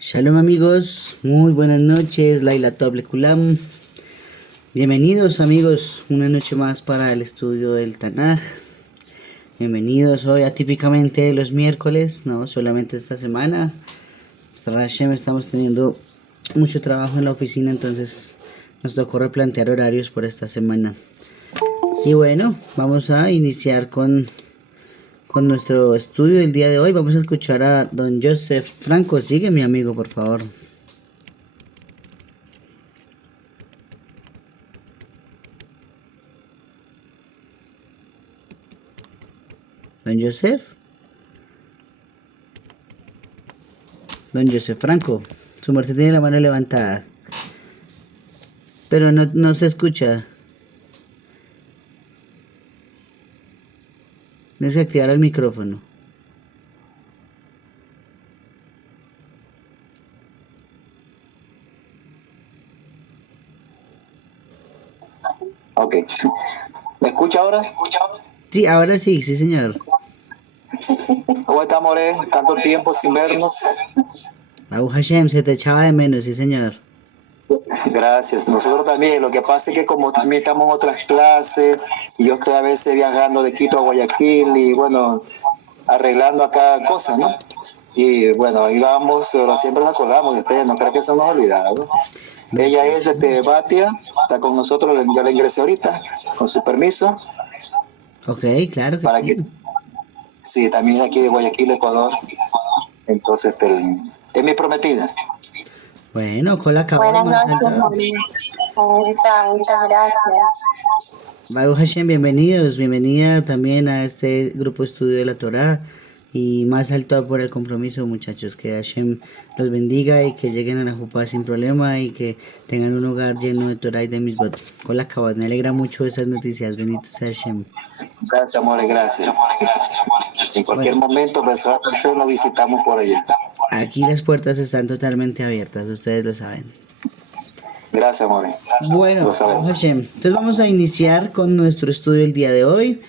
Shalom amigos, muy buenas noches, Laila Toble Kulam. Bienvenidos amigos, una noche más para el estudio del Tanaj. Bienvenidos hoy atípicamente los miércoles, no solamente esta semana. Hashem, estamos teniendo mucho trabajo en la oficina, entonces nos tocó replantear horarios por esta semana. Y bueno, vamos a iniciar con nuestro estudio del día de hoy. Vamos a escuchar a don Joseph Franco. Sigue mi amigo, por favor. Don Joseph. Don Joseph Franco. Su merced tiene la mano levantada. Pero no se escucha. Desactivar el micrófono. Ok. ¿Me escucha ahora? Sí, ahora sí, sí señor. ¿Cómo está, More? Tanto tiempo sin vernos. Abu Hashem, se te echaba de menos, sí señor. Gracias. Nosotros también. Lo que pasa es que como también estamos en otras clases, y yo estoy a veces viajando de Quito a Guayaquil y bueno, arreglando acá cosas, ¿no? Y bueno, ahí vamos, pero siempre nos acordamos de ustedes, no creo que se nos ha olvidado. Ella es Batia, está con nosotros, yo la ingresé ahorita, con su permiso. Ok, claro que Para sí. que, sí, también es aquí de Guayaquil, Ecuador. Entonces, pero, es mi prometida. Bueno, con la Buenas noches, María. Muchas gracias. Baruch Hashem, bienvenidos, bienvenida también a este grupo de estudio de la Torá y más alto por el compromiso, muchachos, que Hashem los bendiga y que lleguen a la Jupá sin problema y que tengan un hogar lleno de Torá y de misbot. Con la Kabbat, me alegra mucho esas noticias, bendito sea Hashem. Gracias, amores, gracias. En cualquier momento, pues lo visitamos por allá. Aquí las puertas están totalmente abiertas, ustedes lo saben. Gracias, amores. Bueno, Hashem, entonces vamos a iniciar con nuestro estudio el día de hoy.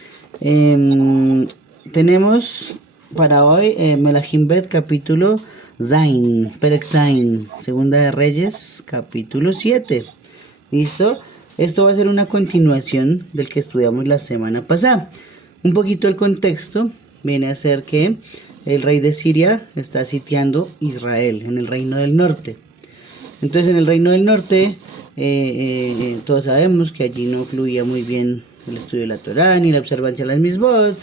Tenemos para hoy Melahim Bet capítulo Zain, Perek Zain, Segunda de Reyes, capítulo 7. ¿Listo? Esto va a ser una continuación del que estudiamos la semana pasada. Un poquito el contexto viene a ser que el rey de Siria está sitiando Israel en el reino del norte. Entonces en el reino del norte todos sabemos que allí no fluía muy bien el estudio de la Torá ni la observancia de las misbot.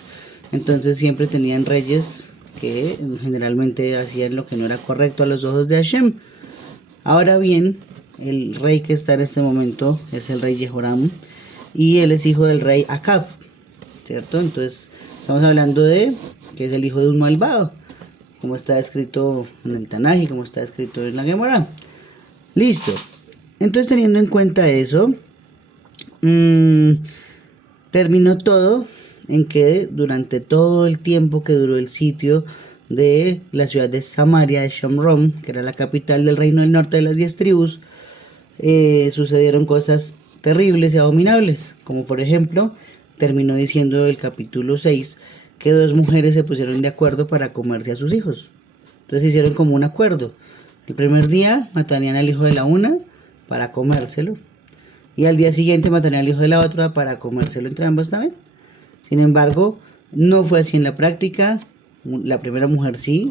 Entonces siempre tenían reyes que generalmente hacían lo que no era correcto a los ojos de Hashem. Ahora bien, el rey que está en este momento es el rey Jehoram y él es hijo del rey Acab, ¿cierto? Entonces estamos hablando de que es el hijo de un malvado, como está escrito en el Tanaj y como está escrito en la Gemara. Listo. Entonces teniendo en cuenta eso, terminó todo en que durante todo el tiempo que duró el sitio de la ciudad de Samaria, de Shomrom, que era la capital del reino del norte de las 10 tribus, sucedieron cosas terribles y abominables, como por ejemplo, terminó diciendo el capítulo 6, que dos mujeres se pusieron de acuerdo para comerse a sus hijos. Entonces hicieron como un acuerdo. El primer día matarían al hijo de la una para comérselo. Y al día siguiente matarían al hijo de la otra para comérselo entre ambos también. Sin embargo, no fue así en la práctica. La primera mujer sí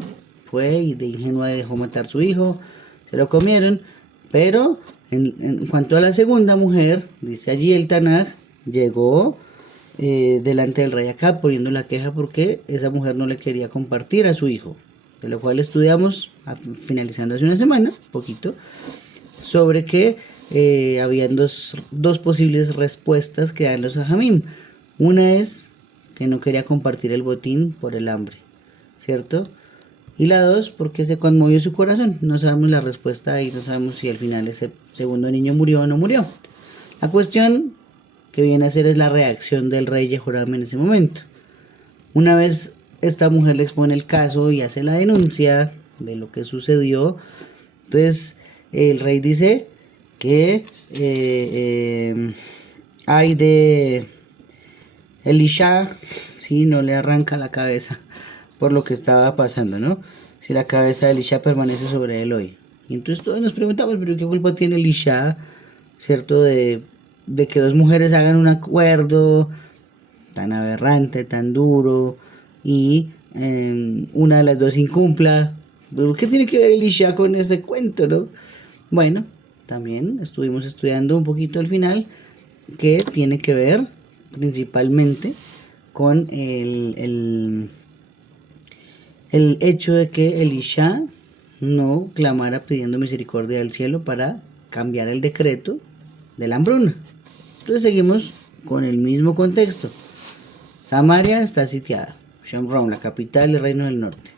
fue y de ingenua dejó matar a su hijo. Se lo comieron. Pero en cuanto a la segunda mujer, dice allí el Tanaj, llegó delante del rey Acab poniendo la queja porque esa mujer no le quería compartir a su hijo. De lo cual estudiamos, finalizando hace una semana, poquito, sobre que habían dos posibles respuestas que dan los hajamim. Una es que no quería compartir el botín por el hambre, ¿cierto? Y la dos, porque se conmovió su corazón. No sabemos la respuesta y no sabemos si al final ese segundo niño murió o no murió. La cuestión que viene a ser es la reacción del rey Jehoram en ese momento. Una vez esta mujer le expone el caso y hace la denuncia de lo que sucedió, entonces el rey dice que hay de Elisha, sí, no le arranca la cabeza por lo que estaba pasando, ¿no? si la cabeza de Elisha permanece sobre él hoy? Y entonces todos nos preguntamos, pero ¿qué culpa tiene Elisha, cierto, de que dos mujeres hagan un acuerdo tan aberrante, tan duro, y una de las dos incumpla? ¿Pero qué tiene que ver Elisha con ese cuento, no? Bueno, también estuvimos estudiando un poquito al final, que tiene que ver principalmente con el hecho de que Elisha no clamara pidiendo misericordia del cielo para cambiar el decreto de la hambruna. Entonces seguimos con el mismo contexto. Samaria está sitiada, Shomron, la capital del reino del norte.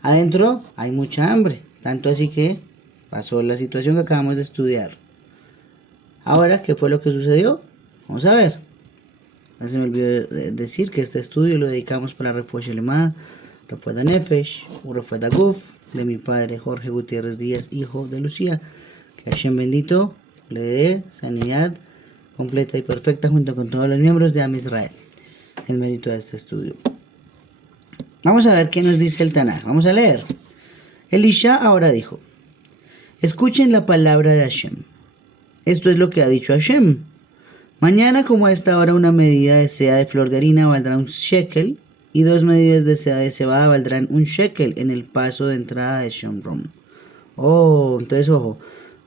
Adentro hay mucha hambre, tanto así que pasó la situación que acabamos de estudiar. Ahora, ¿qué fue lo que sucedió? Vamos a ver. Se me olvidó decir que este estudio lo dedicamos para Refuah Shelema, Refuah Nefesh, Refuah Guf, de mi padre Jorge Gutiérrez Díaz, hijo de Lucía. Que Hashem bendito le dé sanidad completa y perfecta junto con todos los miembros de Am Israel, en mérito de este estudio. Vamos a ver qué nos dice el Tanaj. Vamos a leer. Elisha ahora dijo: escuchen la palabra de Hashem. Esto es lo que ha dicho Hashem. Mañana, como a esta hora, una medida de seda de flor de harina valdrá un shekel, y 2 medidas de seda de cebada valdrán un shekel en el paso de entrada de Shomron. Oh, entonces ojo,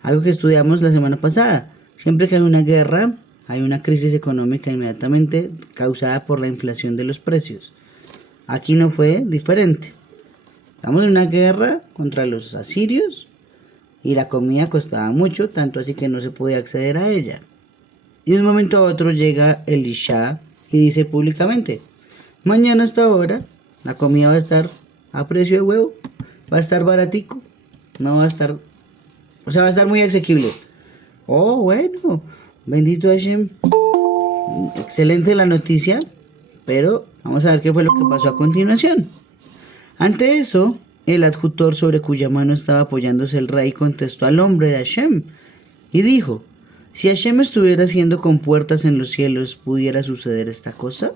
algo que estudiamos la semana pasada. Siempre que hay una guerra, hay una crisis económica inmediatamente causada por la inflación de los precios. Aquí no fue diferente. Estamos en una guerra contra los asirios y la comida costaba mucho, tanto así que no se podía acceder a ella. Y de un momento a otro llega Elisha y dice públicamente: mañana a esta hora la comida va a estar a precio de huevo, va a estar baratico, no va a estar, o sea, va a estar muy asequible. Oh, bueno, bendito Hashem. Excelente la noticia, pero vamos a ver qué fue lo que pasó a continuación. Ante eso, el adjutor sobre cuya mano estaba apoyándose el rey contestó al hombre de Hashem y dijo: si Hashem estuviera haciendo compuertas en los cielos, ¿pudiera suceder esta cosa?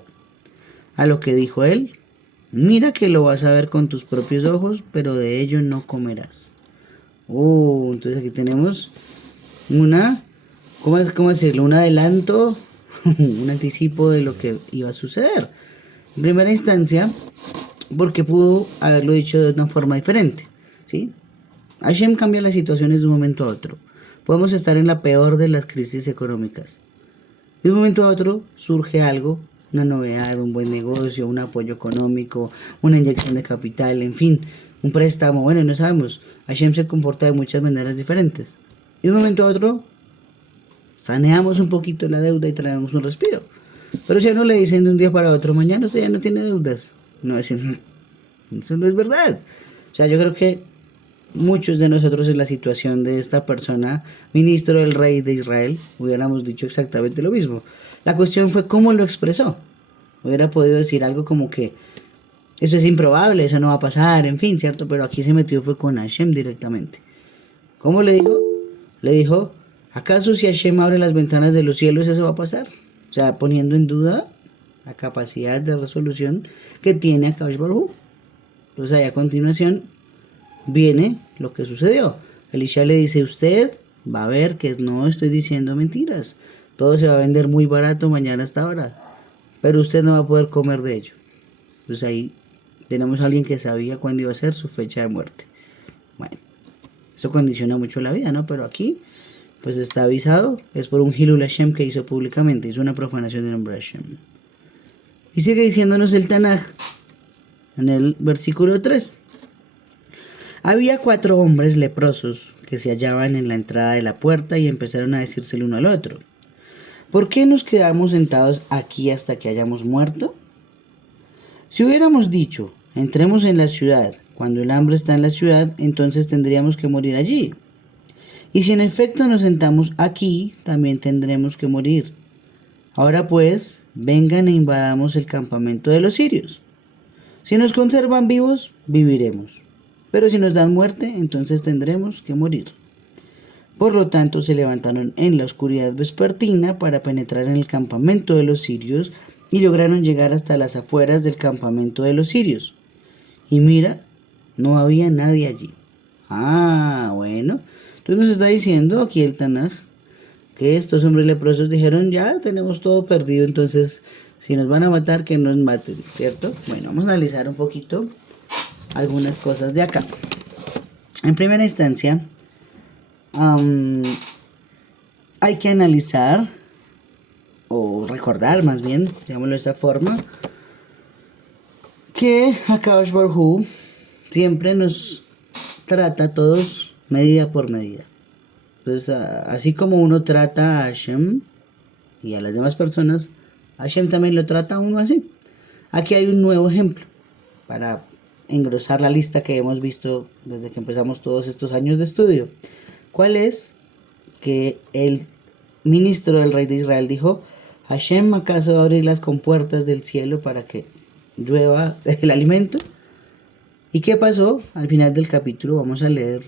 A lo que dijo él: mira que lo vas a ver con tus propios ojos, pero de ello no comerás. Entonces aquí tenemos ¿cómo decirlo? Un adelanto, un anticipo de lo que iba a suceder. En primera instancia, porque pudo haberlo dicho de una forma diferente, ¿sí? Hashem cambia las situaciones de un momento a otro. Podemos estar en la peor de las crisis económicas. De un momento a otro surge algo, una novedad, un buen negocio, un apoyo económico, una inyección de capital, en fin, un préstamo. Bueno, no sabemos. Hashem se comporta de muchas maneras diferentes. De un momento a otro, saneamos un poquito la deuda y traemos un respiro. Pero ya no le dicen de un día para otro: mañana usted ya no tiene deudas. No, eso no es verdad. O sea, yo creo que muchos de nosotros en la situación de esta persona, ministro del rey de Israel, hubiéramos dicho exactamente lo mismo. La cuestión fue cómo lo expresó. Hubiera podido decir algo como que eso es improbable, eso no va a pasar, en fin, ¿cierto? Pero aquí se metió fue con Hashem directamente. ¿Cómo le dijo? Le dijo: ¿acaso si Hashem abre las ventanas de los cielos eso va a pasar? O sea, poniendo en duda la capacidad de resolución que tiene Akadosh Baruj Hu. Entonces ahí a continuación viene lo que sucedió. Elisha le dice: usted va a ver que no estoy diciendo mentiras. Todo se va a vender muy barato mañana hasta ahora, pero usted no va a poder comer de ello. Entonces ahí tenemos a alguien que sabía cuándo iba a ser su fecha de muerte. Bueno, eso condiciona mucho la vida, ¿no? Pero aquí, pues está avisado, es por un Hilul Hashem que hizo públicamente, hizo una profanación del nombre de Hashem. Y sigue diciéndonos el Tanaj, en el versículo 3. Había 4 hombres leprosos que se hallaban en la entrada de la puerta y empezaron a decirse el uno al otro: ¿por qué nos quedamos sentados aquí hasta que hayamos muerto? Si hubiéramos dicho: entremos en la ciudad, cuando el hambre está en la ciudad, entonces tendríamos que morir allí. Y si en efecto nos sentamos aquí, también tendremos que morir. Ahora pues, vengan e invadamos el campamento de los sirios. Si nos conservan vivos, viviremos. Pero si nos dan muerte, entonces tendremos que morir. Por lo tanto, se levantaron en la oscuridad vespertina para penetrar en el campamento de los sirios y lograron llegar hasta las afueras del campamento de los sirios. Y mira, no había nadie allí. Ah, bueno. Entonces nos está diciendo aquí el Tanaj que estos hombres leprosos dijeron, ya tenemos todo perdido, entonces si nos van a matar, que nos maten, ¿cierto? Bueno, vamos a analizar un poquito algunas cosas de acá. En primera instancia, hay que analizar, o recordar más bien, digámoslo de esa forma, que Akadosh Baruj Hu siempre nos trata a todos medida por medida. Entonces, así como uno trata a Hashem y a las demás personas, Hashem también lo trata a uno así. Aquí hay un nuevo ejemplo para engrosar la lista que hemos visto desde que empezamos todos estos años de estudio. ¿Cuál es? Que el ministro del rey de Israel dijo, Hashem, ¿acaso va a abrir las compuertas del cielo para que llueva el alimento? ¿Y qué pasó? Al final del capítulo vamos a leer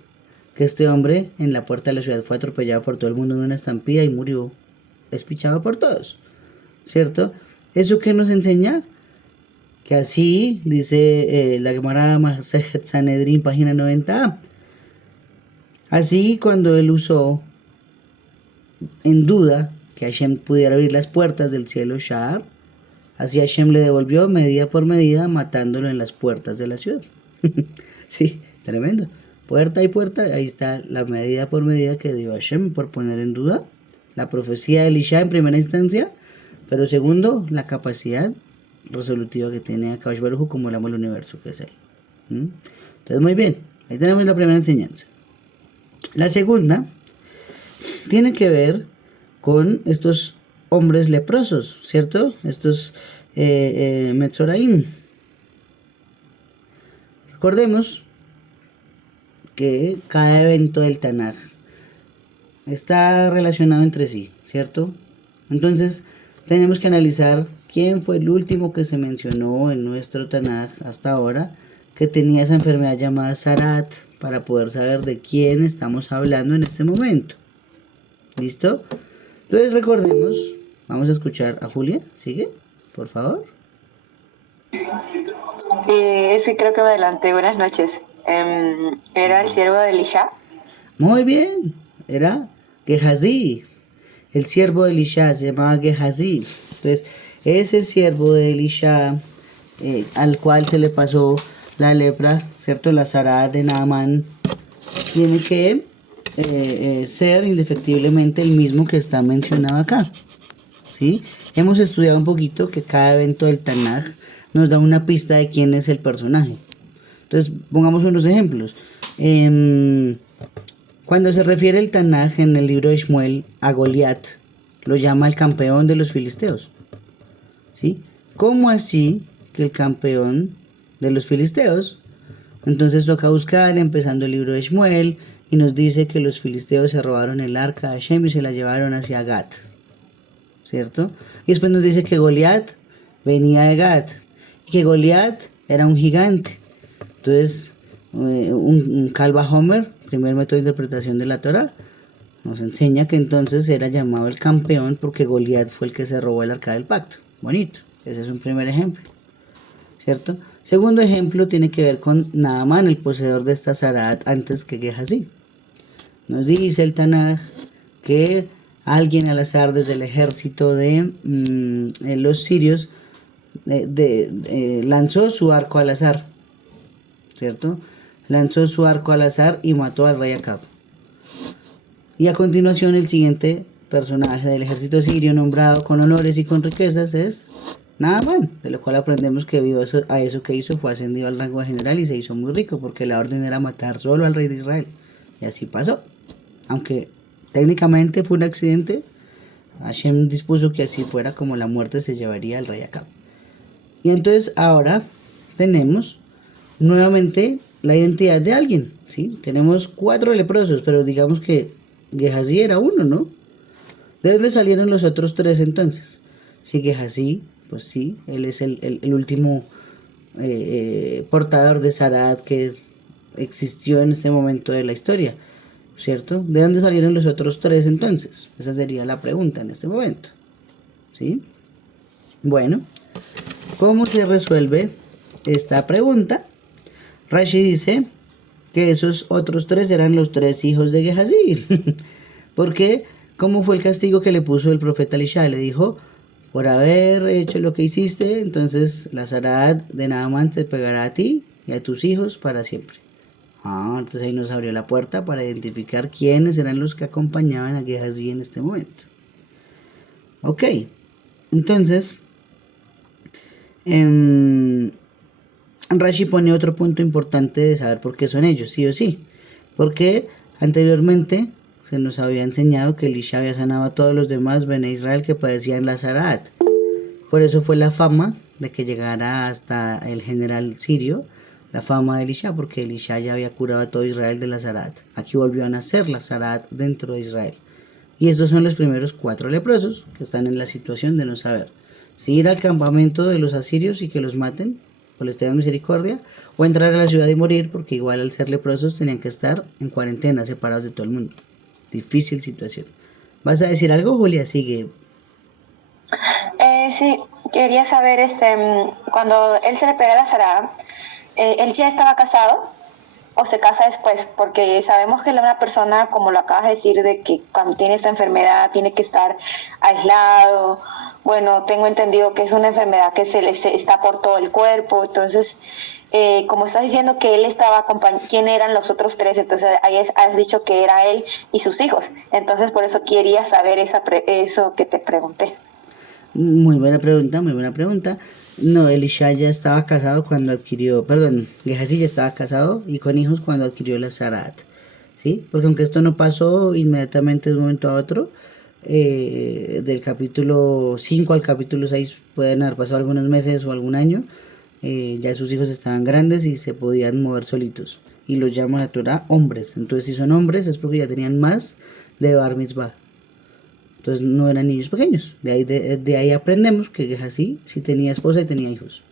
que este hombre en la puerta de la ciudad fue atropellado por todo el mundo en una estampida y murió despichado por todos, ¿cierto? ¿Eso qué nos enseña? Que así, dice la Gemara Masejet Sanedrin, página 90a, así cuando él usó en duda que Hashem pudiera abrir las puertas del cielo Sha'ar, así Hashem le devolvió medida por medida, matándolo en las puertas de la ciudad. Sí, tremendo. Puerta y puerta, ahí está la medida por medida que dio Hashem por poner en duda la profecía de Elisha en primera instancia, pero segundo, la capacidad resolutiva que tiene Akadosh Baruj Hu como el amo del universo, que es él. Entonces, muy bien, ahí tenemos la primera enseñanza. La segunda tiene que ver con estos hombres leprosos, ¿cierto? Estos Metzoraim. Recordemos que cada evento del Tanaj está relacionado entre sí, ¿cierto? Entonces tenemos que analizar quién fue el último que se mencionó en nuestro Tanaj hasta ahora que tenía esa enfermedad llamada Sarat, para poder saber de quién estamos hablando en este momento. ¿Listo? Entonces recordemos, vamos a escuchar a Julia, ¿sigue? Por favor. Sí, creo que me adelanté. Buenas noches. ¿Era el siervo de Elisha? Muy bien, era Gehazi, el siervo de Elisha se llamaba Gehazi. Entonces, ese siervo de Elisha, al cual se le pasó la lepra, ¿cierto? La Sará de Naamán, tiene que ser indefectiblemente el mismo que está mencionado acá, ¿sí? Hemos estudiado un poquito que cada evento del Tanaj nos da una pista de quién es el personaje. Entonces, pongamos unos ejemplos. Cuando se refiere el Tanaj en el libro de Shmuel a Goliat, lo llama el campeón de los filisteos, ¿sí? ¿Cómo así que el campeón de los filisteos? Entonces toca buscar, empezando el libro de Shmuel, y nos dice que los filisteos se robaron el arca de Hashem y se la llevaron hacia Gat, ¿cierto? Y después nos dice que Goliat venía de Gat, y que Goliat era un gigante. Entonces, un Kalva Homer, primer método de interpretación de la Torah, nos enseña que entonces era llamado el campeón porque Goliat fue el que se robó el arca del pacto. Bonito, ese es un primer ejemplo, ¿cierto? Segundo ejemplo tiene que ver con Naamán, el poseedor de esta Sarat, antes que Gehazi. Nos dice el Tanaj que alguien al azar desde el ejército de los sirios lanzó su arco al azar, ¿cierto? Lanzó su arco al azar y mató al rey Acab. Y a continuación el siguiente personaje del ejército sirio nombrado con honores y con riquezas es Naamán, de lo cual aprendemos que debido a eso que hizo fue ascendido al rango de general y se hizo muy rico porque la orden era matar solo al rey de Israel. Y así pasó. Aunque técnicamente fue un accidente, Hashem dispuso que así fuera, como la muerte se llevaría al rey Acab. Y entonces ahora tenemos nuevamente la identidad de alguien, ¿sí? Tenemos 4 leprosos, pero digamos que Gehazi era uno, ¿no? ¿De dónde salieron los otros 3 entonces? Si Gehazi, pues sí, él es el último portador de Sarat que existió en este momento de la historia, ¿cierto? ¿De dónde salieron los otros 3 entonces? Esa sería la pregunta en este momento, ¿sí? Bueno, ¿cómo se resuelve esta pregunta? Rashi dice que esos otros 3 eran los 3 hijos de Gehazi. Porque, ¿cómo fue el castigo que le puso el profeta Elisha? Le dijo, por haber hecho lo que hiciste, entonces la Sarat de Naaman te pegará a ti y a tus hijos para siempre. Entonces ahí nos abrió la puerta para identificar quiénes eran los que acompañaban a Gehazi en este momento. Ok, entonces Rashi pone otro punto importante de saber por qué son ellos, sí o sí. Porque anteriormente se nos había enseñado que Elisha había sanado a todos los demás Bene Israel que padecían la Sarat. Por eso fue la fama de que llegara hasta el general sirio, la fama de Elisha, porque Elisha ya había curado a todo Israel de la Sarat. Aquí volvió a nacer la Sarat dentro de Israel. Y estos son los primeros 4 leprosos que están en la situación de no saber si ir al campamento de los asirios y que los maten, o les tengan misericordia, o entrar a la ciudad y morir, porque igual al ser leprosos tenían que estar en cuarentena, separados de todo el mundo. Difícil situación. ¿Vas a decir algo, Julia? Sigue. Sí, quería saber, cuando él se le pega a la Sara, ¿él ya estaba casado o se casa después? Porque sabemos que una persona, como lo acabas de decir, de que cuando tiene esta enfermedad tiene que estar aislado. Bueno, tengo entendido que es una enfermedad que está por todo el cuerpo. Entonces, como estás diciendo que él estaba acompañado, ¿quién eran los otros 3? Entonces ahí has dicho que era él y sus hijos. Entonces por eso quería saber eso que te pregunté. Muy buena pregunta, muy buena pregunta. No, Elisha ya estaba casado cuando adquirió, Gehazi ya estaba casado y con hijos cuando adquirió la Sarat, ¿sí? Porque aunque esto no pasó inmediatamente de un momento a otro, del capítulo 5 al capítulo 6 pueden haber pasado algunos meses o algún año, ya sus hijos estaban grandes y se podían mover solitos. Y los llama la Torah hombres. Entonces si son hombres es porque ya tenían más de Bar Mitzvah. Entonces no eran niños pequeños. De ahí aprendemos que Gehazi sí tenía esposa y tenía hijos.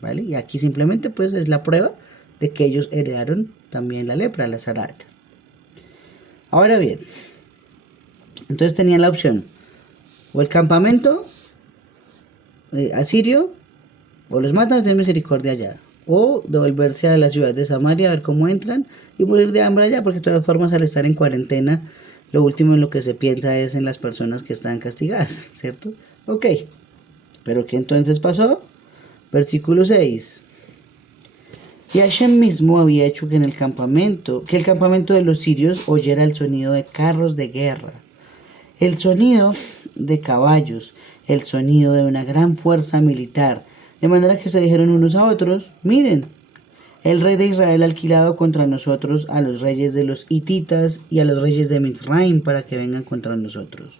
¿Vale? Y aquí simplemente pues es la prueba de que ellos heredaron también la lepra, la Sarat. Ahora bien, entonces tenían la opción. O el campamento asirio, o los matan o tienen misericordia allá. O devolverse a la ciudad de Samaria a ver cómo entran y morir de hambre allá, porque de todas formas al estar en cuarentena, lo último en lo que se piensa es en las personas que están castigadas, ¿cierto? Ok, pero ¿qué entonces pasó? Versículo 6. Y Hashem mismo había hecho que el campamento de los sirios oyera el sonido de carros de guerra, el sonido de caballos, el sonido de una gran fuerza militar, de manera que se dijeron unos a otros, miren, el rey de Israel ha alquilado contra nosotros a los reyes de los hititas y a los reyes de Mizraim para que vengan contra nosotros.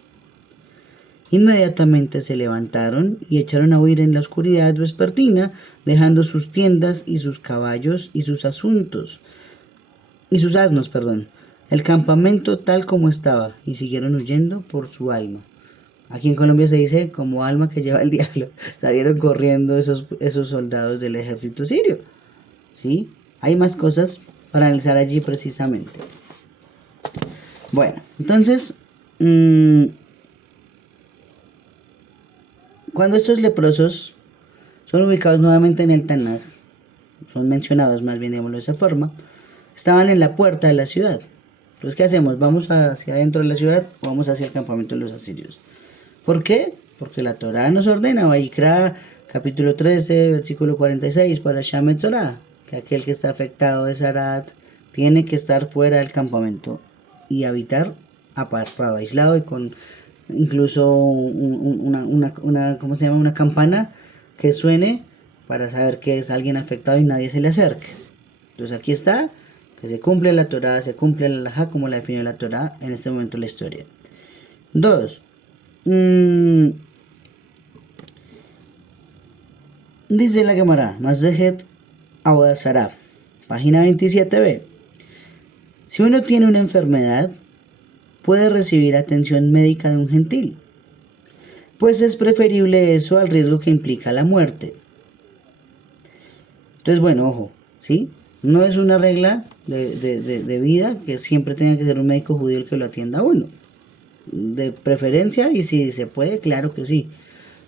Inmediatamente se levantaron y echaron a huir en la oscuridad vespertina, dejando sus tiendas y sus caballos y sus asnos, el campamento tal como estaba, y siguieron huyendo por su alma. Aquí en Colombia se dice como alma que lleva el diablo. Salieron corriendo esos soldados del ejército sirio. ¿Sí? Hay más cosas para analizar allí precisamente. Bueno, entonces, cuando estos leprosos son ubicados nuevamente en el Tanaj, son mencionados más bien, digámoslo de esa forma, estaban en la puerta de la ciudad. Entonces, ¿qué hacemos? ¿Vamos hacia adentro de la ciudad o vamos hacia el campamento de los asirios? ¿Por qué? Porque la Torah nos ordena, Vayikra, capítulo 13, versículo 46, para Shamet Zorah, que aquel que está afectado de Sarat tiene que estar fuera del campamento y habitar apartado, aislado y con incluso ¿cómo se llama? Una campana que suene para saber que es alguien afectado y nadie se le acerque. Entonces aquí está, que se cumple la Torah, se cumple la halajá como la definió la Torah en este momento de la historia. 2. Dice la Gemara, Masejet Avodah Zarah, página 27b. Si uno tiene una enfermedad, puede recibir atención médica de un gentil, pues es preferible eso al riesgo que implica la muerte. Entonces, bueno, ojo, ¿sí? No es una regla de vida que siempre tenga que ser un médico judío el que lo atienda a uno. De preferencia, y si se puede, claro que sí.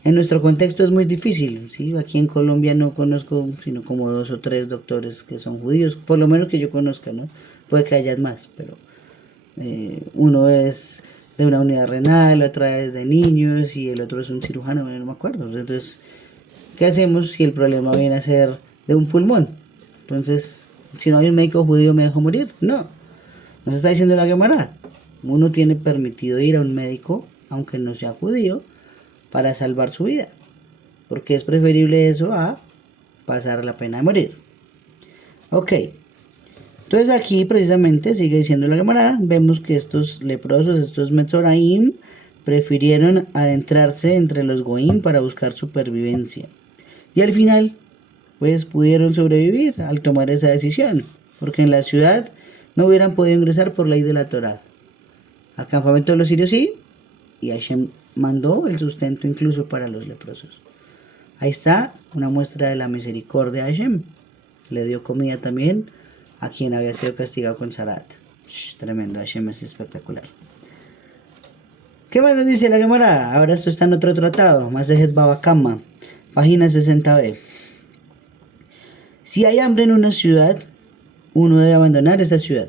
En nuestro contexto es muy difícil, ¿sí? Aquí en Colombia no conozco sino como 2 o 3 doctores que son judíos, por lo menos que yo conozca, ¿no? Puede que haya más, pero uno es de una unidad renal, otra es de niños y el otro es un cirujano, bueno, no me acuerdo. Entonces, ¿qué hacemos si el problema viene a ser de un pulmón? Entonces, si no hay un médico judío, ¿me dejo morir? No, nos está diciendo la Gemara. Uno tiene permitido ir a un médico, aunque no sea judío, para salvar su vida, porque es preferible eso a pasar la pena de morir. Ok, entonces aquí precisamente sigue diciendo la Gemara, vemos que estos leprosos, estos Metzoraim, prefirieron adentrarse entre los Goim para buscar supervivencia. Y al final, pues pudieron sobrevivir al tomar esa decisión, porque en la ciudad no hubieran podido ingresar por ley de la Torá. Al campamento de los sirios sí, y Hashem mandó el sustento incluso para los leprosos. Ahí está una muestra de la misericordia de Hashem. Le dio comida también a quien había sido castigado con Sarat. Tremendo, Hashem es espectacular. ¿Qué más nos dice la Gemara? Ahora esto está en otro tratado, Masejet Baba Kama, página 60b. Si hay hambre en una ciudad, uno debe abandonar esa ciudad.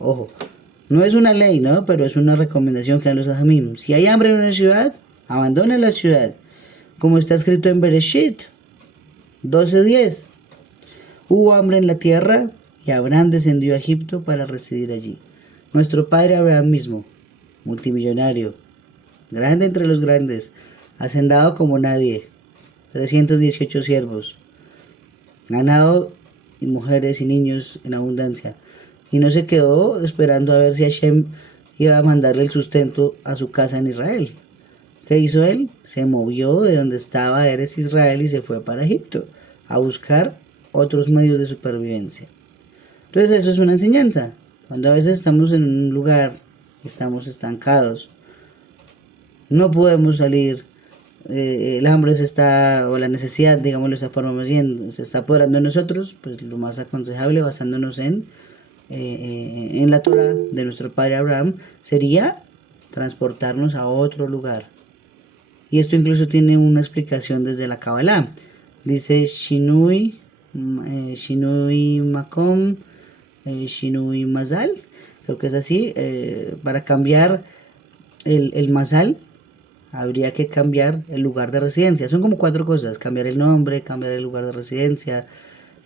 Ojo, no es una ley, ¿no? Pero es una recomendación que dan los Ajamim. Si hay hambre en una ciudad, abandona la ciudad. Como está escrito en Bereshit 12:10. Hubo hambre en la tierra y Abraham descendió a Egipto para residir allí. Nuestro padre Abraham mismo, multimillonario, grande entre los grandes, hacendado como nadie, 318 siervos, ganado y mujeres y niños en abundancia. Y no se quedó esperando a ver si Hashem iba a mandarle el sustento a su casa en Israel. ¿Qué hizo él? Se movió de donde estaba Eres Israel y se fue para Egipto a buscar otros medios de supervivencia. Entonces eso es una enseñanza. Cuando a veces estamos en un lugar, estamos estancados, no podemos salir, el hambre o la necesidad, digámoslo de esa forma más bien, se está apoderando de nosotros, pues lo más aconsejable basándonos en la Torah de nuestro padre Abraham sería transportarnos a otro lugar. Y esto incluso tiene una explicación desde la Kabbalah. Dice Shinui Makom, Shinui Mazal, creo que es así. Para cambiar el Mazal habría que cambiar el lugar de residencia. Son como 4 cosas: cambiar el nombre, cambiar el lugar de residencia,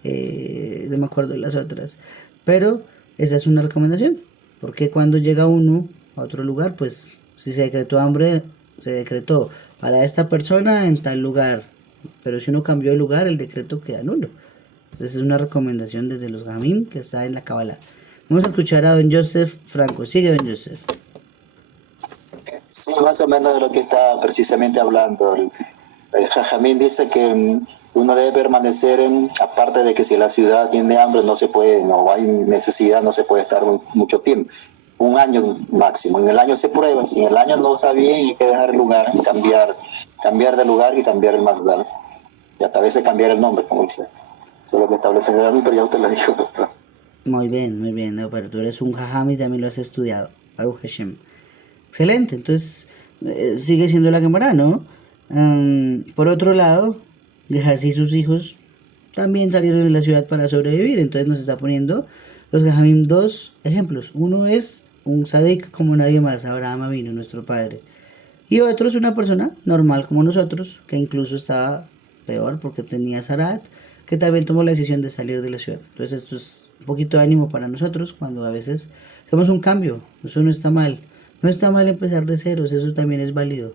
no me acuerdo de las otras. Pero esa es una recomendación, porque cuando llega uno a otro lugar, pues si se decretó hambre, se decretó para esta persona en tal lugar, pero si uno cambió de lugar, el decreto queda nulo. Entonces es una recomendación desde los Jamim que está en la Kabbalah. Vamos a escuchar a don Joseph Franco. Sigue, don Joseph. Sí, más o menos de lo que está precisamente hablando. El Jajamín dice que uno debe permanecer aparte de que si la ciudad tiene hambre no hay necesidad, no se puede estar mucho tiempo. 1 año máximo. En el año se prueba, si en el año no está bien hay que dejar el lugar, cambiar de lugar y cambiar el Mazdal. Y hasta a veces cambiar el nombre, como dice. Eso es lo que establece el Jajamín, pero ya usted lo dijo. Muy bien, ¿no? Pero tú eres un Jajam y también lo has estudiado. Baruch Hashem. Excelente, entonces sigue siendo la Gemara, ¿no? Por otro lado, Gehazi y sus hijos también salieron de la ciudad para sobrevivir. Entonces nos está poniendo los Jajamim 2 ejemplos. Uno es un Sadik como nadie más, Abraham Avinu, nuestro padre. Y otro es una persona normal como nosotros, que incluso estaba peor porque tenía Sarat, que también tomó la decisión de salir de la ciudad. Entonces esto es un poquito de ánimo para nosotros cuando a veces hacemos un cambio. Eso no está mal. No está mal empezar de ceros, eso también es válido.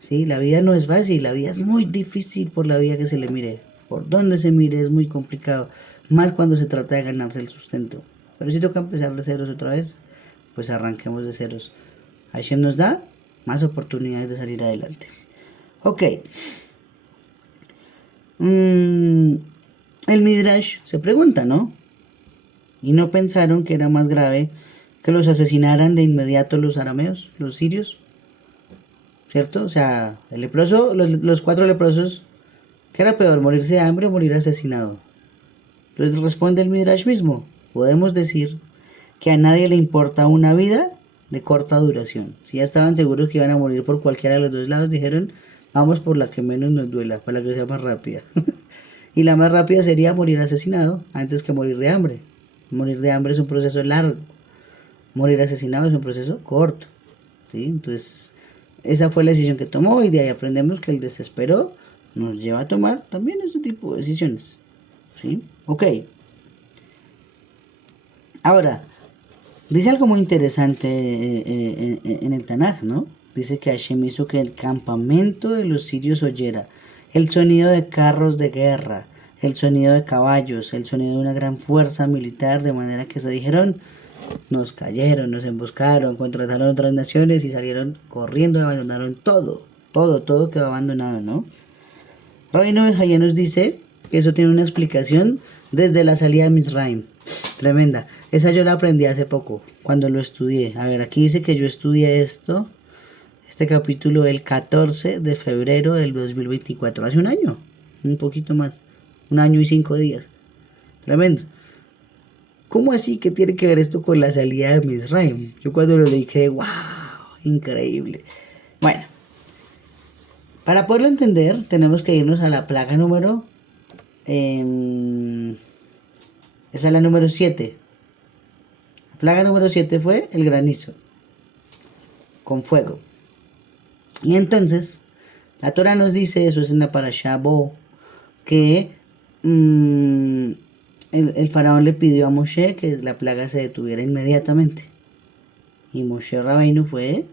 Sí, la vida no es fácil, la vida es muy difícil por la vida que se le mire. Por donde se mire es muy complicado, más cuando se trata de ganarse el sustento. Pero si toca empezar de ceros otra vez, pues arranquemos de ceros. Hashem nos da más oportunidades de salir adelante. Ok. El Midrash se pregunta, ¿no? ¿Y no pensaron que era más grave que los asesinaran de inmediato los arameos, los sirios? ¿Cierto? O sea, el leproso, los 4 leprosos, ¿qué era peor, morirse de hambre o morir asesinado? Entonces responde el Midrash mismo. Podemos decir que a nadie le importa una vida de corta duración. Si ya estaban seguros que iban a morir por cualquiera de los dos lados, dijeron, vamos por la que menos nos duela, para la que sea más rápida. Y la más rápida sería morir asesinado antes que morir de hambre. Morir de hambre es un proceso largo. Morir asesinado es un proceso corto. ¿Sí? Entonces, esa fue la decisión que tomó y de ahí aprendemos que el desespero nos lleva a tomar también ese tipo de decisiones. ¿Sí? Ok. Ahora, dice algo muy interesante en el Tanaj, ¿no? Dice que Hashem hizo que el campamento de los sirios oyera el sonido de carros de guerra, el sonido de caballos, el sonido de una gran fuerza militar, de manera que se dijeron, nos cayeron, nos emboscaron, contrataron otras naciones y salieron corriendo y abandonaron todo quedó abandonado, ¿no? Rabino de Hayé nos dice que eso tiene una explicación desde la salida de Mizraim. Tremenda. Esa yo la aprendí hace poco, cuando lo estudié. A ver, aquí dice que yo estudié este capítulo el 14 de febrero del 2024. Hace un año, un poquito más. 1 año y 5 días. Tremendo. ¿Cómo así que tiene que ver esto con la salida de Mizraim? Yo cuando lo leí quedé, wow, increíble. Bueno, para poderlo entender, tenemos que irnos a la plaga número... esa es la número 7. La plaga número 7 fue el granizo con fuego. Y entonces, la Torah nos dice, eso es en la Parashá Bo, que el faraón le pidió a Moshe que la plaga se detuviera inmediatamente. Y Moshe Rabbeinu fue,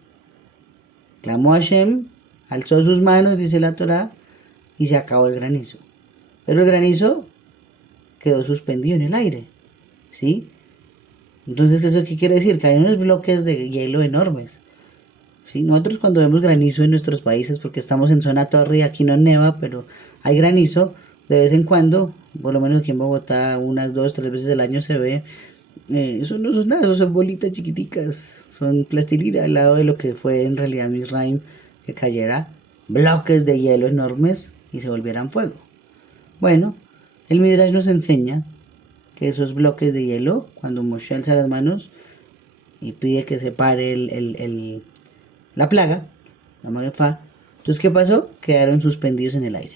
clamó a Hashem, alzó sus manos, dice la Torah, y se acabó el granizo. Pero el granizo quedó suspendido en el aire, ¿sí? Entonces, ¿eso qué quiere decir? Que hay unos bloques de hielo enormes, ¿sí? Nosotros cuando vemos granizo en nuestros países, porque estamos en zona torre y aquí no neva, pero hay granizo, de vez en cuando, por lo menos aquí en Bogotá, unas 2, 3 veces al año se ve, eso no son nada, eso son bolitas chiquiticas, son plastilina al lado de lo que fue en realidad Mizraim, que cayera bloques de hielo enormes y se volvieran fuego. Bueno, el Midrash nos enseña que esos bloques de hielo, cuando Moshe alza las manos y pide que se pare la plaga, la Magefá, entonces ¿qué pasó? Quedaron suspendidos en el aire.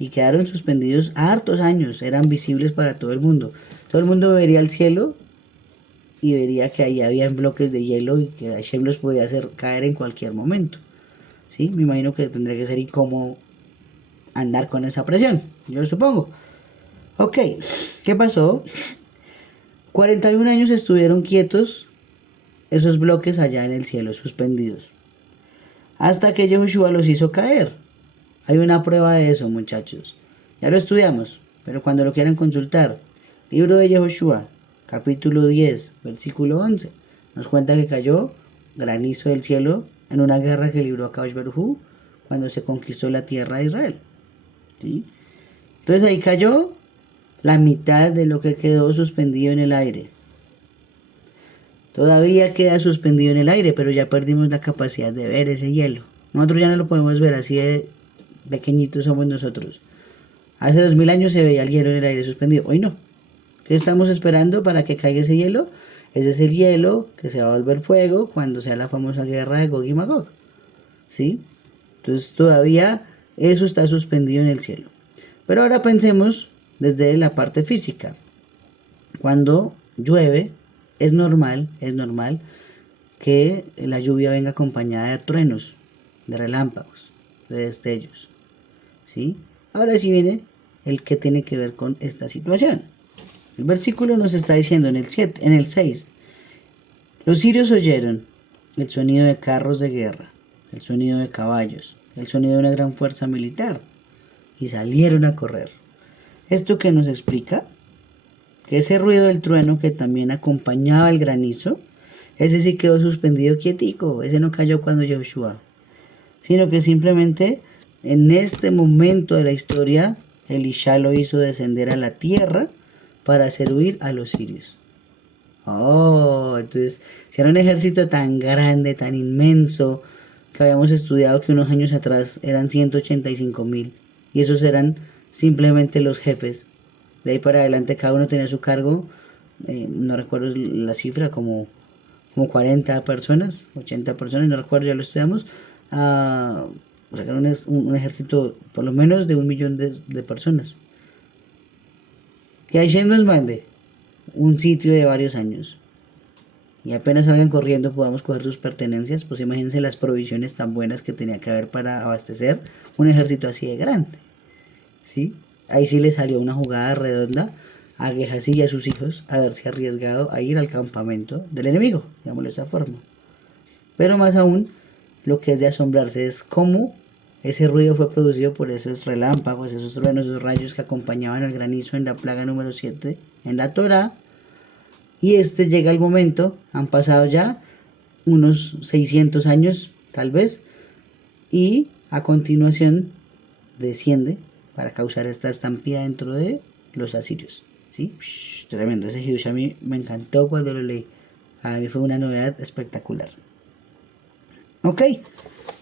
Y quedaron suspendidos hartos años, eran visibles para todo el mundo. Todo el mundo vería el cielo y vería que ahí habían bloques de hielo y que Hashem los podía hacer caer en cualquier momento. ¿Sí? Me imagino que tendría que ser incómodo andar con esa presión, yo supongo. Ok, ¿qué pasó? 41 años estuvieron quietos esos bloques allá en el cielo, suspendidos, hasta que Yehoshua los hizo caer. Hay una prueba de eso, muchachos. Ya lo estudiamos, pero cuando lo quieran consultar, libro de Yehoshua, capítulo 10, versículo 11, nos cuenta que cayó granizo del cielo en una guerra que libró a Kadosh Baruj Hu cuando se conquistó la tierra de Israel. ¿Sí? Entonces ahí cayó la mitad de lo que quedó suspendido en el aire. Todavía queda suspendido en el aire, pero ya perdimos la capacidad de ver ese hielo. Nosotros ya no lo podemos ver, así de pequeñitos somos nosotros. Hace 2000 años se veía el hielo en el aire suspendido, hoy no. ¿Qué estamos esperando para que caiga ese hielo? Ese es el hielo que se va a volver fuego cuando sea la famosa guerra de Gog y Magog. ¿Sí? Entonces todavía eso está suspendido en el cielo. Pero ahora pensemos desde la parte física. Cuando llueve, es normal que la lluvia venga acompañada de truenos, de relámpagos, de destellos. ¿Sí? Ahora sí viene el que tiene que ver con esta situación. El versículo nos está diciendo en el 6, los sirios oyeron el sonido de carros de guerra, el sonido de caballos, el sonido de una gran fuerza militar, y salieron a correr. ¿Esto qué nos explica? Que ese ruido del trueno que también acompañaba el granizo, ese sí quedó suspendido quietico, ese no cayó cuando Yehoshua, sino que simplemente en este momento de la historia, Elisha lo hizo descender a la tierra para hacer huir a los sirios. Oh, entonces, si era un ejército tan grande, tan inmenso, que habíamos estudiado que unos años atrás eran 185,000, y esos eran simplemente los jefes. De ahí para adelante cada uno tenía su cargo, no recuerdo la cifra, como como 40 personas, 80 personas, no recuerdo, ya lo estudiamos, a sacar un ejército por lo menos de 1 millón de personas. Que Hashem nos mande un sitio de varios años y apenas salgan corriendo podamos coger sus pertenencias, pues imagínense las provisiones tan buenas que tenía que haber para abastecer un ejército así de grande, ¿sí? Ahí sí le salió una jugada redonda a Gehazi y a sus hijos haberse arriesgado a ir al campamento del enemigo, digámoslo de esa forma. Pero más aún, lo que es de asombrarse es cómo ese ruido fue producido por esos relámpagos, esos truenos, esos rayos que acompañaban al granizo en la plaga número 7 en la Torá. Y llega el momento, han pasado ya unos 600 años tal vez, y a continuación desciende para causar esta estampida dentro de los asirios, ¿sí? Tremendo, ese Hidush a mí me encantó cuando lo leí, a mí fue una novedad espectacular. Ok,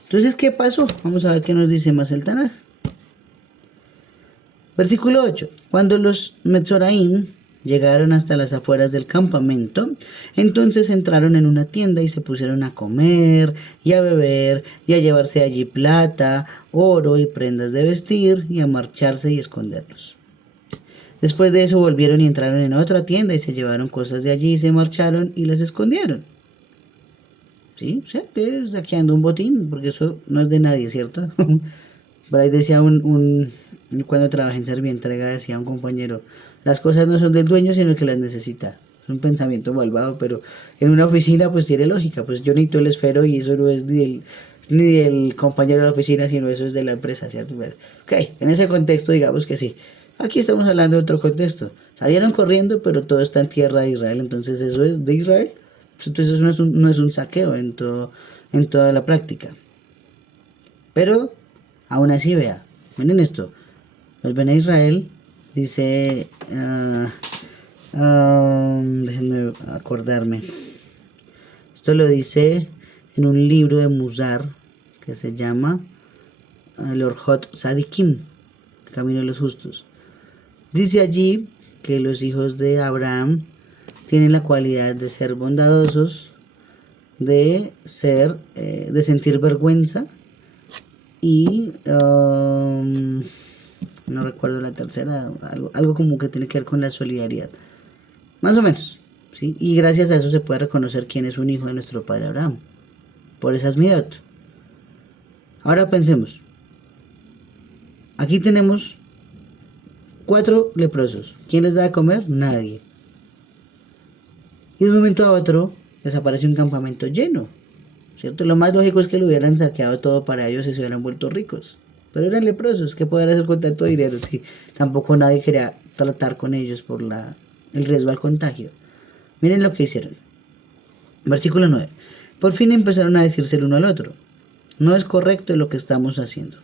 entonces ¿qué pasó? Vamos a ver qué nos dice más el Tanaj. Versículo 8, cuando los Metzoraim llegaron hasta las afueras del campamento, entonces entraron en una tienda y se pusieron a comer y a beber y a llevarse allí plata, oro y prendas de vestir y a marcharse y esconderlos. Después de eso volvieron y entraron en otra tienda y se llevaron cosas de allí y se marcharon y las escondieron. ¿Sí? O sea, que saqueando un botín, porque eso no es de nadie, ¿cierto? Por ahí decía cuando trabajé en Servientrega, decía un compañero, las cosas no son del dueño, sino el que las necesita. Es un pensamiento malvado, pero en una oficina pues tiene lógica. Pues yo necesito el esfero y eso no es ni del compañero de la oficina, sino eso es de la empresa, ¿cierto? Pero, ok, en ese contexto digamos que sí. Aquí estamos hablando de otro contexto. Salieron corriendo, pero todo está en tierra de Israel, entonces eso es de Israel. Pues entonces eso no es un saqueo en toda la práctica. Pero, aún así, vea, miren esto. Los Bene Israel, dice, déjenme acordarme. Esto lo dice en un libro de Musar que se llama el Orjot Sadikim, el Camino de los Justos. Dice allí que los hijos de Abraham tienen la cualidad de ser bondadosos, de sentir vergüenza y no recuerdo la tercera, algo como que tiene que ver con la solidaridad, más o menos, ¿sí? Y gracias a eso se puede reconocer quién es un hijo de nuestro padre Abraham, por esas midot. Ahora pensemos, aquí tenemos 4 leprosos, ¿quién les da de comer? Nadie. Y de un momento a otro desaparece un campamento lleno, ¿cierto? Lo más lógico es que lo hubieran saqueado todo para ellos y se hubieran vuelto ricos. Pero eran leprosos, ¿qué podían hacer con tanto dinero? Sí, tampoco nadie quería tratar con ellos por el riesgo al contagio. Miren lo que hicieron. Versículo 9. Por fin empezaron a decirse el uno al otro: no es correcto lo que estamos haciendo.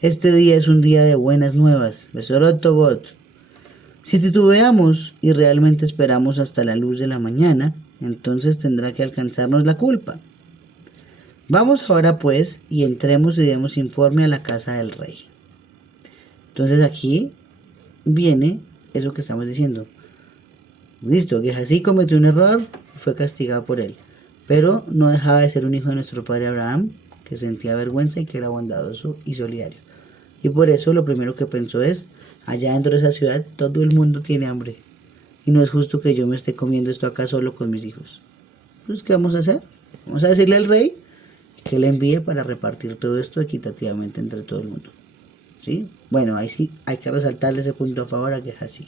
Este día es un día de buenas nuevas. Besorot Tobot. Si titubeamos y realmente esperamos hasta la luz de la mañana, entonces tendrá que alcanzarnos la culpa. Vamos ahora pues y entremos y demos informe a la casa del rey. Entonces aquí viene eso que estamos diciendo. Listo, que Gehazi cometió un error y fue castigado por él, pero no dejaba de ser un hijo de nuestro padre Abraham, que sentía vergüenza y que era bondadoso y solidario. Y por eso lo primero que pensó es: allá dentro de esa ciudad todo el mundo tiene hambre y no es justo que yo me esté comiendo esto acá solo con mis hijos. Entonces, ¿qué vamos a hacer? Vamos a decirle al rey que le envíe para repartir todo esto equitativamente entre todo el mundo. ¿Sí? Bueno, ahí sí hay que resaltarle ese punto a favor a Gehazi.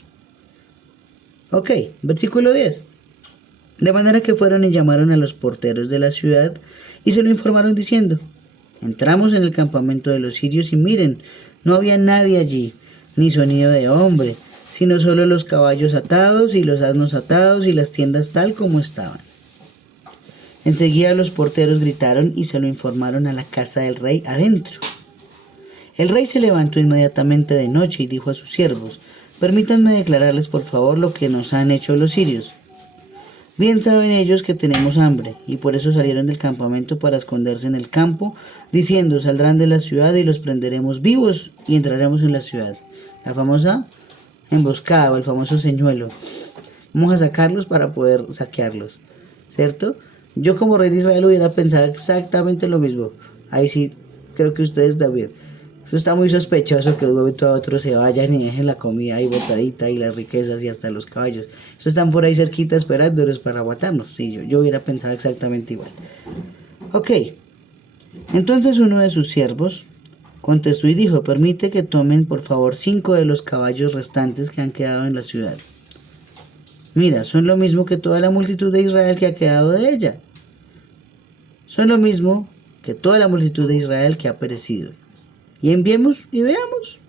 Ok, versículo 10. De manera que fueron y llamaron a los porteros de la ciudad y se lo informaron diciendo: entramos en el campamento de los sirios y miren, no había nadie allí, ni sonido de hombre, sino solo los caballos atados y los asnos atados y las tiendas tal como estaban. Enseguida los porteros gritaron y se lo informaron a la casa del rey adentro. El rey se levantó inmediatamente de noche y dijo a sus siervos: permítanme declararles por favor lo que nos han hecho los sirios. Bien saben ellos que tenemos hambre, y por eso salieron del campamento para esconderse en el campo, diciendo: saldrán de la ciudad y los prenderemos vivos y entraremos en la ciudad. La famosa emboscada o el famoso señuelo. Vamos a sacarlos para poder saquearlos, ¿cierto? Yo como rey de Israel hubiera pensado exactamente lo mismo. Ahí sí, creo que ustedes también. Eso está muy sospechoso que de un momento a otro se vayan y dejen la comida ahí botadita y las riquezas y hasta los caballos. Eso están por ahí cerquita esperándonos para matarnos. Sí, yo hubiera pensado exactamente igual. Ok, entonces uno de sus siervos contestó y dijo, permite que tomen por favor 5 de los caballos restantes que han quedado en la ciudad. Mira, son lo mismo que toda la multitud de Israel que ha quedado de ella. Son lo mismo que toda la multitud de Israel que ha perecido. Y enviemos y veamos.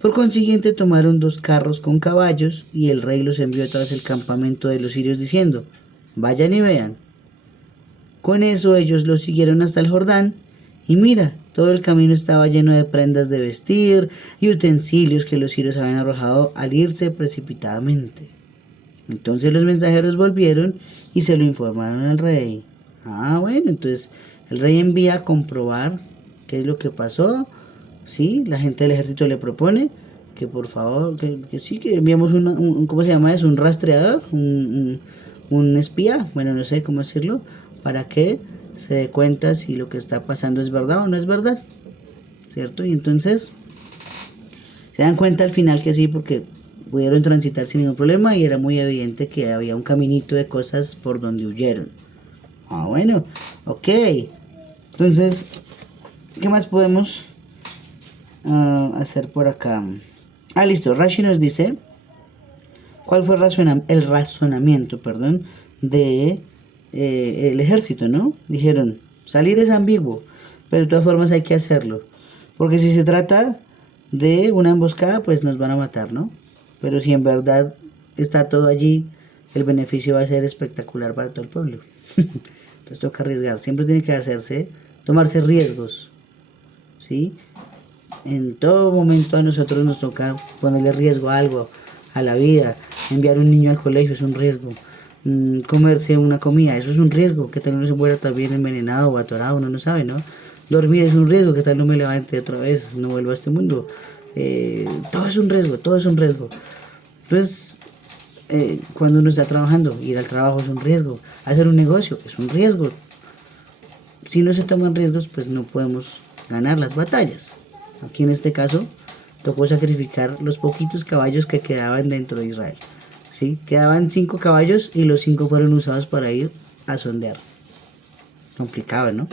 Por consiguiente tomaron 2 carros con caballos y el rey los envió tras el campamento de los sirios diciendo, vayan y vean. Con eso ellos los siguieron hasta el Jordán y mira, todo el camino estaba lleno de prendas de vestir y utensilios que los sirios habían arrojado al irse precipitadamente. Entonces los mensajeros volvieron y se lo informaron al rey. Bueno, entonces el rey envía a comprobar qué es lo que pasó. Sí, la gente del ejército le propone que por favor, que sí, que enviamos ¿cómo se llama eso? Un rastreador, un espía, bueno, no sé cómo decirlo, para que se dé cuenta si lo que está pasando es verdad o no es verdad, ¿cierto? Y entonces se dan cuenta al final que sí, porque pudieron transitar sin ningún problema y era muy evidente que había un caminito de cosas por donde huyeron. Bueno, ok. Entonces, ¿qué más podemos hacer por acá? Listo. Rashi nos dice cuál fue el razonamiento, de el ejército, ¿no? Dijeron, salir es ambiguo, pero de todas formas hay que hacerlo. Porque si se trata de una emboscada, pues nos van a matar, ¿no? Pero si en verdad está todo allí, el beneficio va a ser espectacular para todo el pueblo. Entonces toca arriesgar. Siempre tiene que tomarse riesgos, ¿sí? En todo momento a nosotros nos toca ponerle riesgo a algo, a la vida. Enviar un niño al colegio es un riesgo. Comerse una comida, eso es un riesgo. Que tal uno se muera también envenenado o atorado, uno no sabe, ¿no? Dormir es un riesgo, que tal no me levante otra vez, no vuelva a este mundo. Todo es un riesgo, todo es un riesgo. Entonces, cuando uno está trabajando, ir al trabajo es un riesgo. Hacer un negocio es un riesgo. Si no se toman riesgos, pues no podemos ganar las batallas. Aquí en este caso, tocó sacrificar los poquitos caballos que quedaban dentro de Israel. ¿Sí? Quedaban 5 caballos y los 5 fueron usados para ir a sondear. Complicado, ¿no?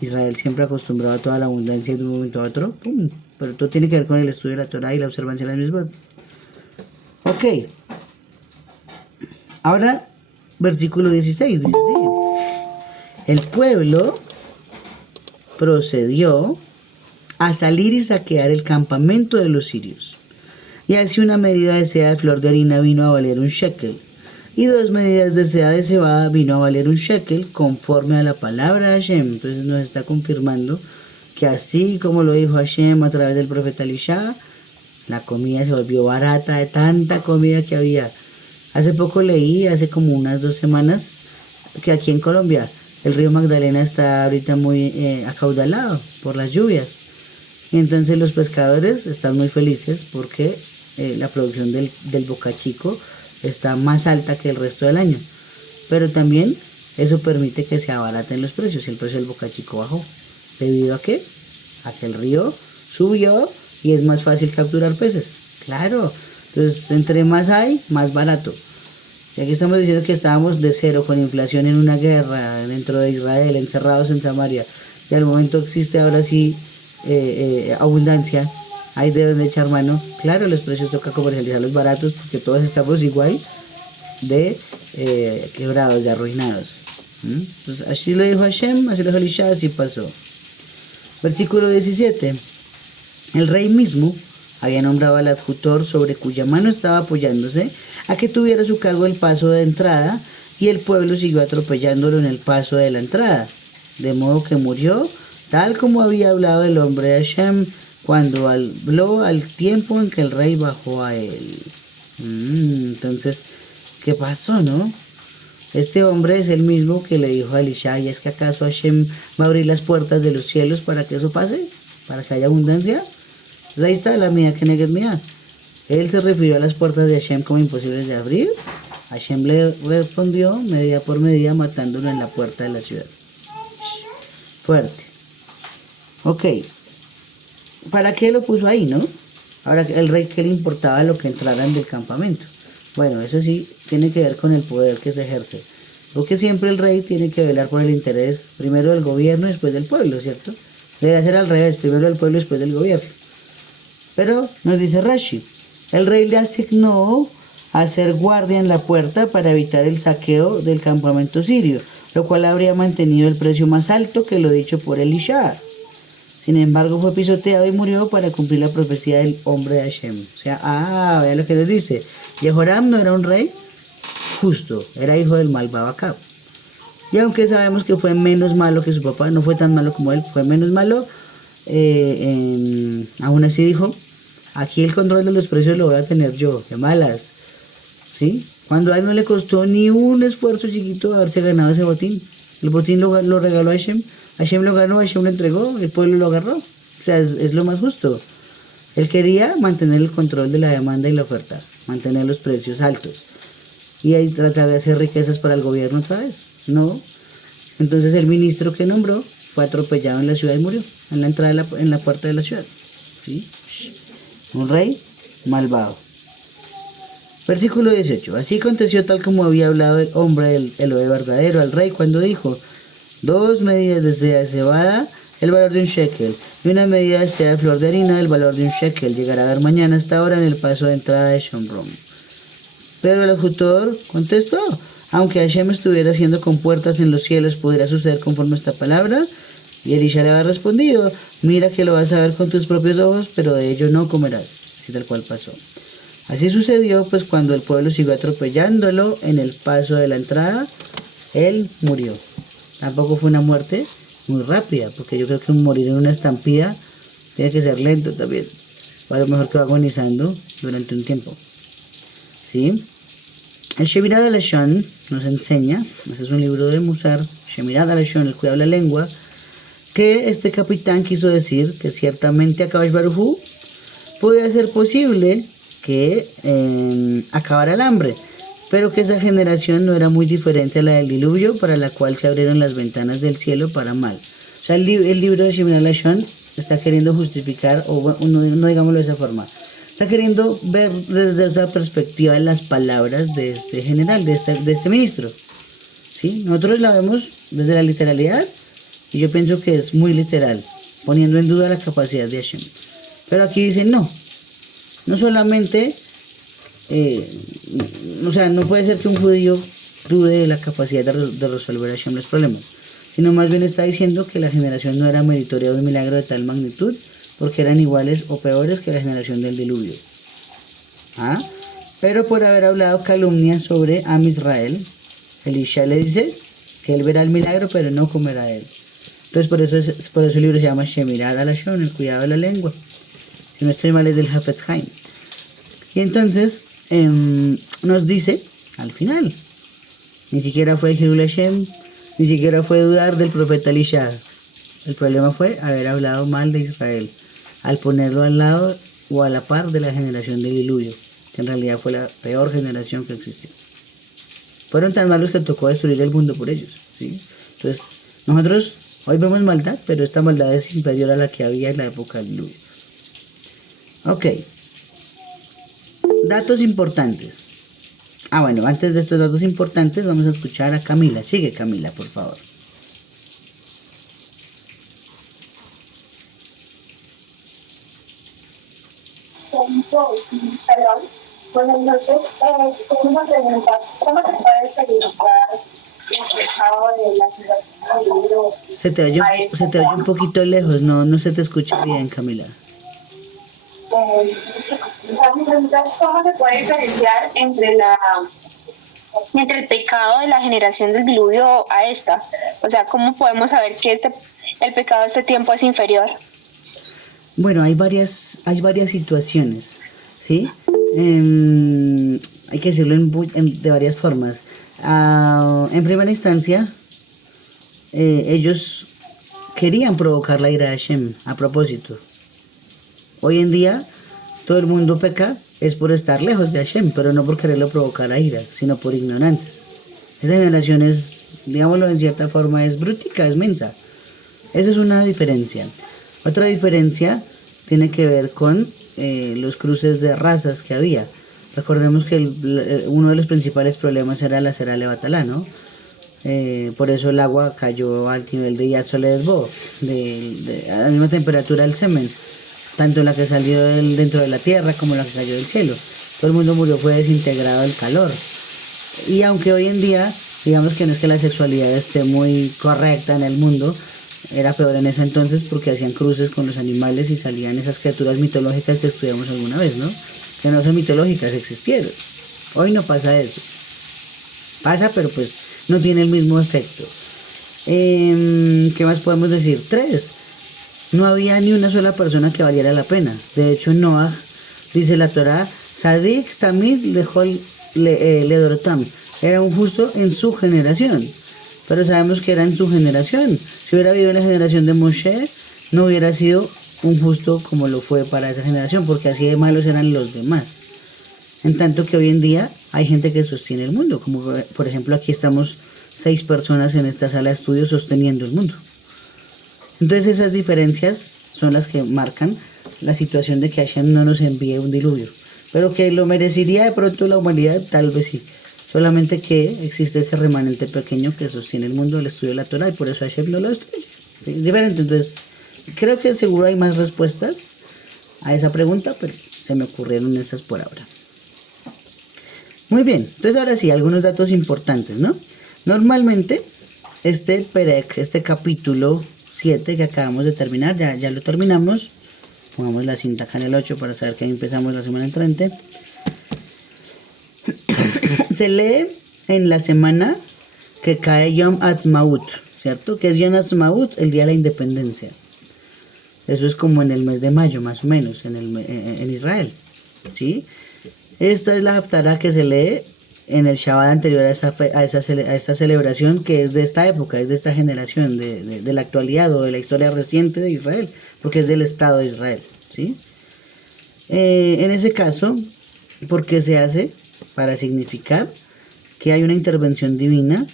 Israel siempre acostumbrado a toda la abundancia de un momento a otro. ¡Pum! Pero todo tiene que ver con el estudio de la Torah y la observancia de las mismas. Ok. Ahora, versículo 16 dice así. El pueblo procedió a salir y saquear el campamento de los sirios. Y así una medida de seda de flor de harina vino a valer 1 shekel. Y 2 medidas de seda de cebada vino a valer 1 shekel, conforme a la palabra de Hashem. Entonces nos está confirmando que así como lo dijo Hashem a través del profeta Elisha, la comida se volvió barata de tanta comida que había. Hace poco leí, hace como unas 2 semanas, que aquí en Colombia el río Magdalena está ahorita muy acaudalado por las lluvias. Y entonces los pescadores están muy felices porque la producción del bocachico está más alta que el resto del año. Pero también eso permite que se abaraten los precios. El precio del bocachico bajó. ¿Debido a qué? A que el río subió y es más fácil capturar peces. Claro. Entonces, entre más hay, más barato. Y aquí estamos diciendo que estábamos de cero con inflación en una guerra dentro de Israel, encerrados en Samaria. Y al momento existe ahora sí abundancia. Hay de donde echar mano. Claro, los precios toca comercializarlos baratos porque todos estamos igual de quebrados, de arruinados. Entonces, así lo dijo Hashem, así lo dijo Elisha, así pasó. Versículo 17. El rey mismo había nombrado al adjutor sobre cuya mano estaba apoyándose a que tuviera a su cargo el paso de entrada, y el pueblo siguió atropellándolo en el paso de la entrada, de modo que murió tal como había hablado el hombre de Hashem cuando habló al tiempo en que el rey bajó a él. Entonces, ¿qué pasó, no? Este hombre es el mismo que le dijo a Elisha, ¿y es que acaso Hashem va a abrir las puertas de los cielos para que eso pase? ¿Para que haya abundancia? Pues ahí está la mía que negues mía. Él se refirió a las puertas de Hashem como imposibles de abrir. Hashem le respondió medida por medida matándolo en la puerta de la ciudad. Fuerte. Ok. ¿Para qué lo puso ahí, no? Ahora, el rey, ¿qué le importaba lo que entraran del campamento? Bueno, eso sí tiene que ver con el poder que se ejerce. Porque siempre el rey tiene que velar por el interés primero del gobierno y después del pueblo, ¿cierto? Debe ser al revés, primero del pueblo y después del gobierno. Pero nos dice Rashi, el rey le asignó a hacer guardia en la puerta para evitar el saqueo del campamento sirio, lo cual habría mantenido el precio más alto que lo dicho por Elisha. Sin embargo, fue pisoteado y murió para cumplir la profecía del hombre de Hashem. O sea, vean lo que les dice. Jehoram no era un rey justo, era hijo del malvado Acab. Y aunque sabemos que fue menos malo que su papá, no fue tan malo como él, fue menos malo, aún así dijo, aquí el control de los precios lo voy a tener yo, de malas. ¿Sí? Cuando a él no le costó ni un esfuerzo chiquito haberse ganado ese botín. El botín lo regaló a Hashem. Hashem lo ganó, Hashem lo entregó, el pueblo lo agarró. O sea, es lo más justo. Él quería mantener el control de la demanda y la oferta, mantener los precios altos. Y ahí tratar de hacer riquezas para el gobierno otra vez. No. Entonces el ministro que nombró fue atropellado en la ciudad y murió, en la entrada en la puerta de la ciudad. ¿Sí? Un rey malvado. Versículo 18. Así aconteció tal como había hablado el hombre, el Elohim verdadero, al rey, cuando dijo: 2 medidas de seda de cebada, el valor de un shekel, y una medida de seda de flor de harina, el valor de un shekel. Llegará a ver mañana a esta hora en el paso de entrada de Shomrom. Pero el ejecutor contestó: aunque Hashem estuviera haciendo compuertas en los cielos, ¿podrá suceder conforme a esta palabra? Y Elisha le había respondido: mira que lo vas a ver con tus propios ojos, pero de ello no comerás. Así tal cual pasó. Así sucedió, pues cuando el pueblo siguió atropellándolo en el paso de la entrada, él murió. Tampoco fue una muerte muy rápida, porque yo creo que morir en una estampida tiene que ser lento también. O a lo mejor que va agonizando durante un tiempo. ¿Sí? El Shemirat HaLashon nos enseña, este es un libro de Musar, Shemirat HaLashon, el cuidado de la lengua, que este capitán quiso decir que ciertamente Akadosh Baruj Hu podía ser posible que acabara el hambre, pero que esa generación no era muy diferente a la del diluvio, para la cual se abrieron las ventanas del cielo para mal. O sea, el libro de Shemirat HaLashon está queriendo justificar, o no digámoslo de esa forma, está queriendo ver desde otra perspectiva las palabras de este general, de este ministro. ¿Sí? Nosotros la vemos desde la literalidad, y yo pienso que es muy literal, poniendo en duda la capacidad de Hashem. Pero aquí dicen no solamente, o sea, no puede ser que un judío dude de la capacidad de resolver Hashem los problemas, sino más bien está diciendo que la generación no era meritoria de un milagro de tal magnitud, porque eran iguales o peores que la generación del diluvio. Pero por haber hablado calumnias sobre Am Israel, Elisha le dice que él verá el milagro, pero no comerá él. Entonces por eso el libro se llama Shemirat HaLashon, el cuidado de la lengua. Si no estoy mal, es del Hafetz Haim. Y entonces nos dice al final, ni siquiera fue Hilul Hashem, ni siquiera fue dudar del profeta Elisha. El problema fue haber hablado mal de Israel, al ponerlo al lado o a la par de la generación del diluvio, que en realidad fue la peor generación que existió. Fueron tan malos que tocó destruir el mundo por ellos, ¿sí? Entonces, nosotros hoy vemos maldad, pero esta maldad es inferior a la que había en la época del diluvio. Ok. Datos importantes. Bueno, antes de estos datos importantes vamos a escuchar a Camila. Sigue, Camila, por favor. Perdón. Bueno, entonces, tengo una pregunta. ¿Cómo se puede verificar el pecado de la ciudad del libro? Se te oye un poquito lejos, no se te escucha bien, Camila. Mi pregunta es: ¿cómo se puede diferenciar entre Entre el pecado de la generación del diluvio a esta? O sea, ¿cómo podemos saber que el pecado de este tiempo es inferior? Bueno, hay varias situaciones, ¿sí? Hay que decirlo de varias formas. En primera instancia, ellos querían provocar la ira de Hashem a propósito. Hoy en día todo el mundo peca es por estar lejos de Hashem, pero no por quererlo provocar a ira, sino por ignorantes. Esa generación es, digámoslo en cierta forma, es brutica, es mensa. Eso es una diferencia. Otra diferencia tiene que ver con los cruces de razas que había. Recordemos que uno de los principales problemas era la cera levatalá, ¿no? Por eso el agua cayó al nivel de Yasoledbo, a la misma temperatura del semen, tanto la que salió dentro de la tierra como la que cayó del cielo. Todo el mundo murió, fue desintegrado el calor. Y aunque hoy en día, digamos que no es que la sexualidad esté muy correcta en el mundo, era peor en ese entonces porque hacían cruces con los animales y salían esas criaturas mitológicas que estudiamos alguna vez, ¿no? Que no son mitológicas, existieron. Hoy no pasa eso. Pasa, pero pues no tiene el mismo efecto. ¿Qué más podemos decir? 3. No había ni una sola persona que valiera la pena. De hecho, Noah, dice la Torá, Sadik Tamid Lehol Ledorotam. Era un justo en su generación. Pero sabemos que era en su generación. Si hubiera habido en la generación de Moshe, no hubiera sido un justo como lo fue para esa generación, porque así de malos eran los demás. En tanto que hoy en día hay gente que sostiene el mundo, como por ejemplo aquí estamos 6 personas en esta sala de estudio sosteniendo el mundo. Entonces esas diferencias son las que marcan la situación de que Hashem no nos envíe un diluvio, pero que lo merecería de pronto la humanidad, tal vez sí. Solamente que existe ese remanente pequeño que sostiene el mundo del estudio de la Torah y por eso Hashem no lo destruye. Es diferente. Entonces, creo que seguro hay más respuestas a esa pregunta, pero se me ocurrieron esas por ahora. Muy bien, entonces ahora sí, algunos datos importantes, ¿no? Normalmente, este Perek, este capítulo 7 que acabamos de terminar, ya lo terminamos. Pongamos la cinta acá en el 8 para saber que ahí empezamos la semana entrante. Se lee en la semana que cae Yom Ha'atzmaut, ¿cierto? Que es Yom Ha'atzmaut, el día de la independencia. Eso es como en el mes de mayo, más o menos, en Israel, ¿sí? Esta es la Haftará que se lee en el Shabbat anterior a esa celebración, que es de esta época, es de esta generación, de la actualidad o de la historia reciente de Israel, porque es del Estado de Israel, ¿sí? En ese caso, ¿por qué se hace? Para significar que hay una intervención divina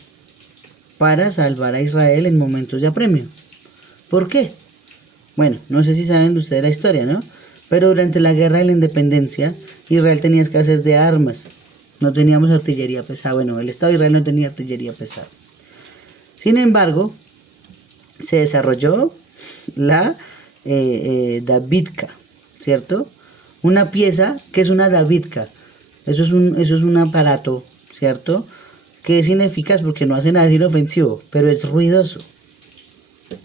para salvar a Israel en momentos de apremio. ¿Por qué? Bueno, no sé si saben ustedes la historia, ¿no? Pero durante la guerra de la independencia, Israel tenía escasez de armas. No teníamos artillería pesada. Bueno, el Estado de Israel no tenía artillería pesada. Sin embargo, se desarrolló la Davidka, ¿cierto? Una pieza que es una Davidka. Eso es un aparato, ¿cierto? Que es ineficaz porque no hace nada inofensivo, pero es ruidoso.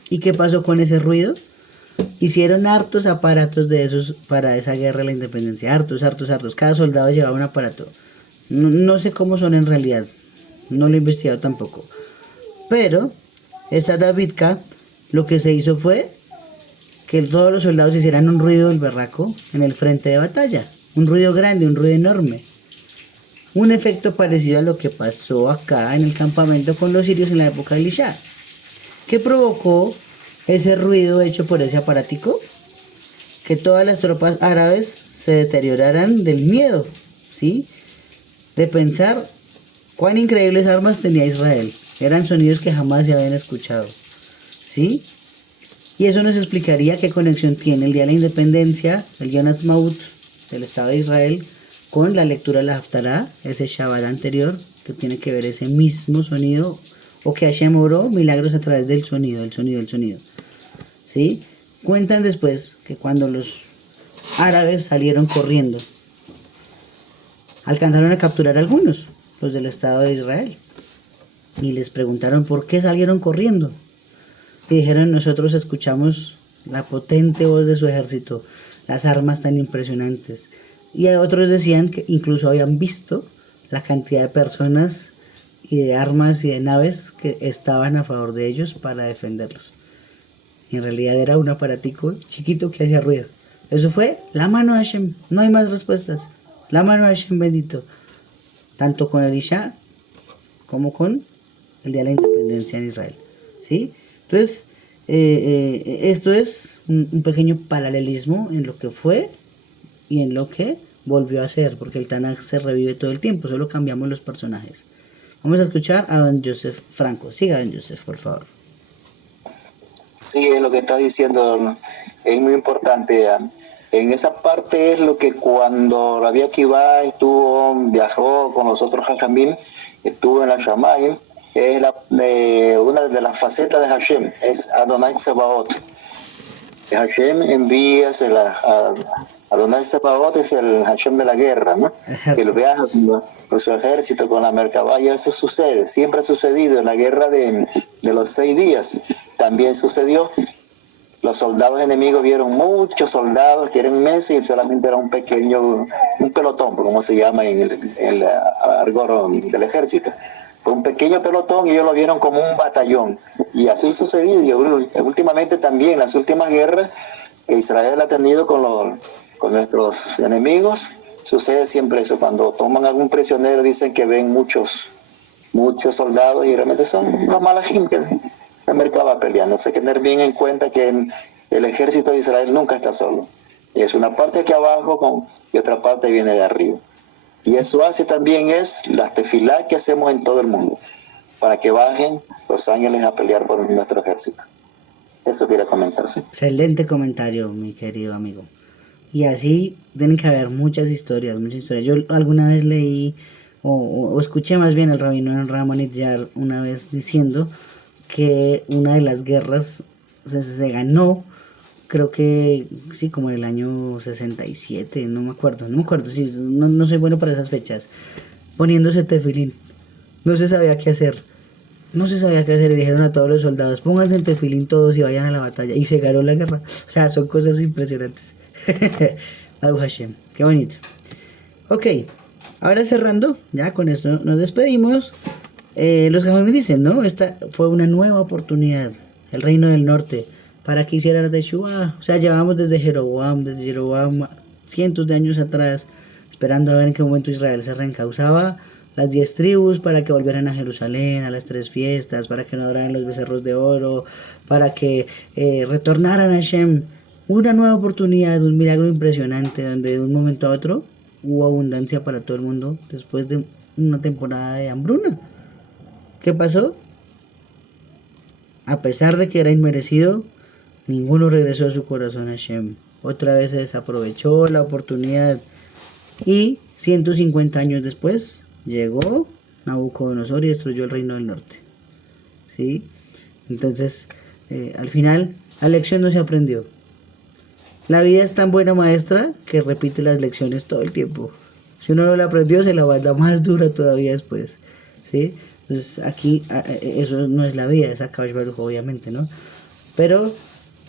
¿Y qué pasó con ese ruido? Hicieron hartos aparatos de esos para esa guerra de la independencia. Hartos. Cada soldado llevaba un aparato. No sé cómo son en realidad. No lo he investigado tampoco. Pero esa Davidka, lo que se hizo fue que todos los soldados hicieran un ruido del berraco en el frente de batalla. Un ruido grande, un ruido enorme. Un efecto parecido a lo que pasó acá en el campamento con los sirios en la época de Elisha. ¿Qué provocó ese ruido hecho por ese aparatico? Que todas las tropas árabes se deterioraran del miedo, ¿sí? De pensar cuán increíbles armas tenía Israel. Eran sonidos que jamás se habían escuchado, ¿sí? Y eso nos explicaría qué conexión tiene el Día de la Independencia, el Yom Ha'atzmaut del Estado de Israel, con la lectura de la Haftará, ese Shabbat anterior, que tiene que ver ese mismo sonido, o que Hashem oró milagros a través del sonido, ¿sí? Cuentan después que cuando los árabes salieron corriendo, alcanzaron a capturar a algunos, los del Estado de Israel, y les preguntaron por qué salieron corriendo. Y dijeron, nosotros escuchamos la potente voz de su ejército, las armas tan impresionantes. Y otros decían que incluso habían visto la cantidad de personas y de armas y de naves que estaban a favor de ellos para defenderlos. Y en realidad era un aparatico chiquito que hacía ruido. Eso fue la mano de Hashem. No hay más respuestas. La mano de Hashem bendito. Tanto con Elisha como con el Día de la Independencia en Israel. ¿Sí? Entonces, esto es un pequeño paralelismo en lo que fue y en lo que volvió a ser, porque el Tanaj se revive todo el tiempo, solo cambiamos los personajes. Vamos a escuchar a don Joseph Franco. Siga, don Joseph, por favor. Sí, es lo que está diciendo, es muy importante. En esa parte es lo que cuando Rabbi Akiva viajó con los otros Jajamim, estuvo en la Shamayim, es una de las facetas de Hashem, es Adonai Tsebaot. Hashem envía a Adonai Tsebaot, es el Hashem de la guerra, ¿no? Que lo viaja con su ejército, con la merkabah, y eso sucede, siempre ha sucedido en la guerra de los 6 días. También sucedió, los soldados enemigos vieron muchos soldados que eran inmensos y solamente era un pelotón, como se llama en el argot del ejército. Fue un pequeño pelotón y ellos lo vieron como un batallón. Y así sucedió. Y últimamente también, en las últimas guerras que Israel ha tenido con nuestros enemigos, sucede siempre eso. Cuando toman algún prisionero dicen que ven muchos soldados y realmente son los malajim que la merkabah peleando. Hay que tener bien en cuenta que el ejército de Israel nunca está solo. Y es una parte aquí abajo y otra parte viene de arriba. Y eso hace también es las tefilá que hacemos en todo el mundo, para que bajen los ángeles a pelear por nuestro ejército. Eso quería comentarse. Excelente comentario, mi querido amigo. Y así tienen que haber muchas historias. Yo alguna vez leí, o escuché más bien al rabino Ramonitjar una vez diciendo que una de las guerras se ganó, creo que sí, como en el año 67, no me acuerdo, sí, no soy bueno para esas fechas, poniéndose tefilín. No se sabía qué hacer, y dijeron a todos los soldados, pónganse en tefilín todos y vayan a la batalla, y se ganó la guerra. O sea, son cosas impresionantes. Baruch Hashem, qué bonito. Ok, ahora cerrando, ya con esto nos despedimos. Los Jajamim dicen, ¿no? Esta fue una nueva oportunidad, el reino del norte, para que hiciera la Teshuvah. O sea, llevamos desde Jeroboam, cientos de años atrás, esperando a ver en qué momento Israel se reencauzaba, las 10 tribus para que volvieran a Jerusalén, a las 3 fiestas, para que no adoraran los becerros de oro, para que retornaran a Hashem. Una nueva oportunidad, un milagro impresionante, donde de un momento a otro hubo abundancia para todo el mundo después de una temporada de hambruna. ¿Qué pasó? A pesar de que era inmerecido, ninguno regresó a su corazón a Hashem. Otra vez se desaprovechó la oportunidad. Y 150 años después llegó Nabucodonosor y destruyó el reino del norte. ¿Sí? Entonces, al final, la lección no se aprendió. La vida es tan buena maestra que repite las lecciones todo el tiempo. Si uno no la aprendió, se la manda más dura todavía después. ¿Sí? Entonces, aquí, eso no es la vida, es Akadosh Baruj Hu, obviamente, ¿no? Pero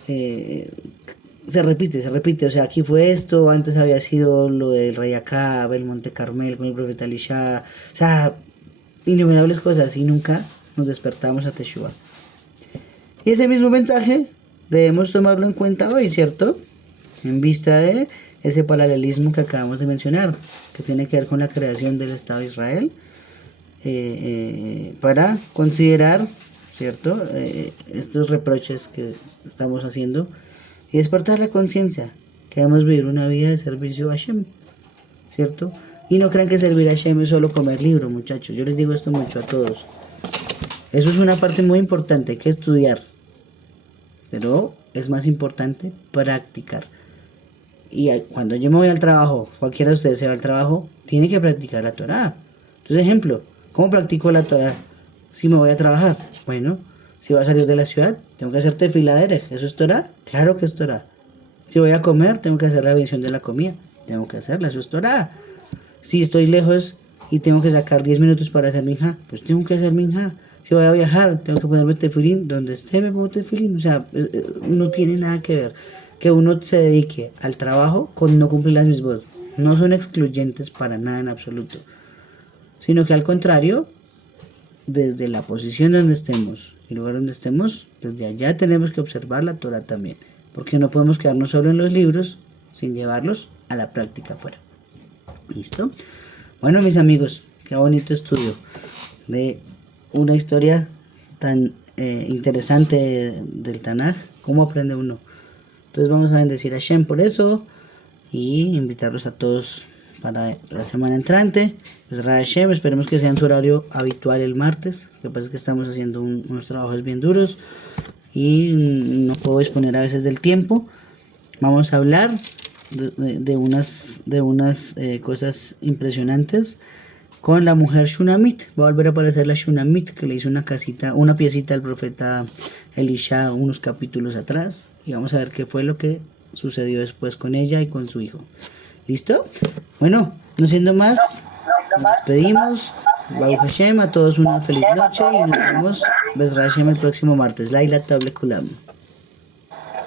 se repite, o sea, aquí fue esto, antes había sido lo del rey Acab, el Monte Carmel con el profeta Elisha, o sea, innumerables cosas, y nunca nos despertamos a Teshuvah. Y ese mismo mensaje debemos tomarlo en cuenta hoy, ¿cierto? En vista de ese paralelismo que acabamos de mencionar, que tiene que ver con la creación del Estado de Israel, para considerar, ¿cierto?, estos reproches que estamos haciendo y despertar la conciencia que debemos vivir una vida de servicio a Hashem, ¿cierto? Y no crean que servir a Hashem es solo comer libros, muchachos. Yo les digo esto mucho a todos. Eso es una parte muy importante, hay que estudiar, pero es más importante practicar. Y cuando yo me voy al trabajo, cualquiera de ustedes se va al trabajo, tiene que practicar la Torah. Entonces, ejemplo, ¿cómo practico la Torah si me voy a trabajar? Bueno, si voy a salir de la ciudad, tengo que hacer tefilá derech. ¿Eso es Torah? Claro que es Torah. Si voy a comer, tengo que hacer la bendición de la comida. Tengo que hacerla, eso es Torah. Si estoy lejos y tengo que sacar 10 minutos para hacer minjá, pues tengo que hacer minjá. Si voy a viajar, tengo que ponerme tefilín. Donde esté me pongo tefilín. O sea, no tiene nada que ver que uno se dedique al trabajo con no cumplir las mismas. No son excluyentes para nada en absoluto. Sino que al contrario, desde la posición donde estemos, el lugar donde estemos, desde allá tenemos que observar la Torah también. Porque no podemos quedarnos solo en los libros sin llevarlos a la práctica afuera. ¿Listo? Bueno, mis amigos, qué bonito estudio de una historia tan interesante del Tanaj. ¿Cómo aprende uno? Entonces vamos a bendecir a Hashem por eso y invitarlos a todos para la semana entrante. Pues Hashem, esperemos que sea en su horario habitual el martes. Lo que pasa es que estamos haciendo unos trabajos bien duros y no puedo disponer a veces del tiempo. Vamos a hablar de unas cosas impresionantes con la mujer Shunamit. Va a volver a aparecer la Shunamit, que le hizo una piecita al profeta Elisha unos capítulos atrás, y vamos a ver qué fue lo que sucedió después con ella y con su hijo. ¿Listo? Bueno, no siendo más, nos despedimos. Baruch Hashem, a todos una feliz noche y nos vemos Bezrat Hashem el próximo martes. Laila Tov Lekulam.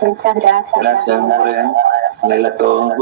Muchas gracias. Gracias, hombre. Leila todo.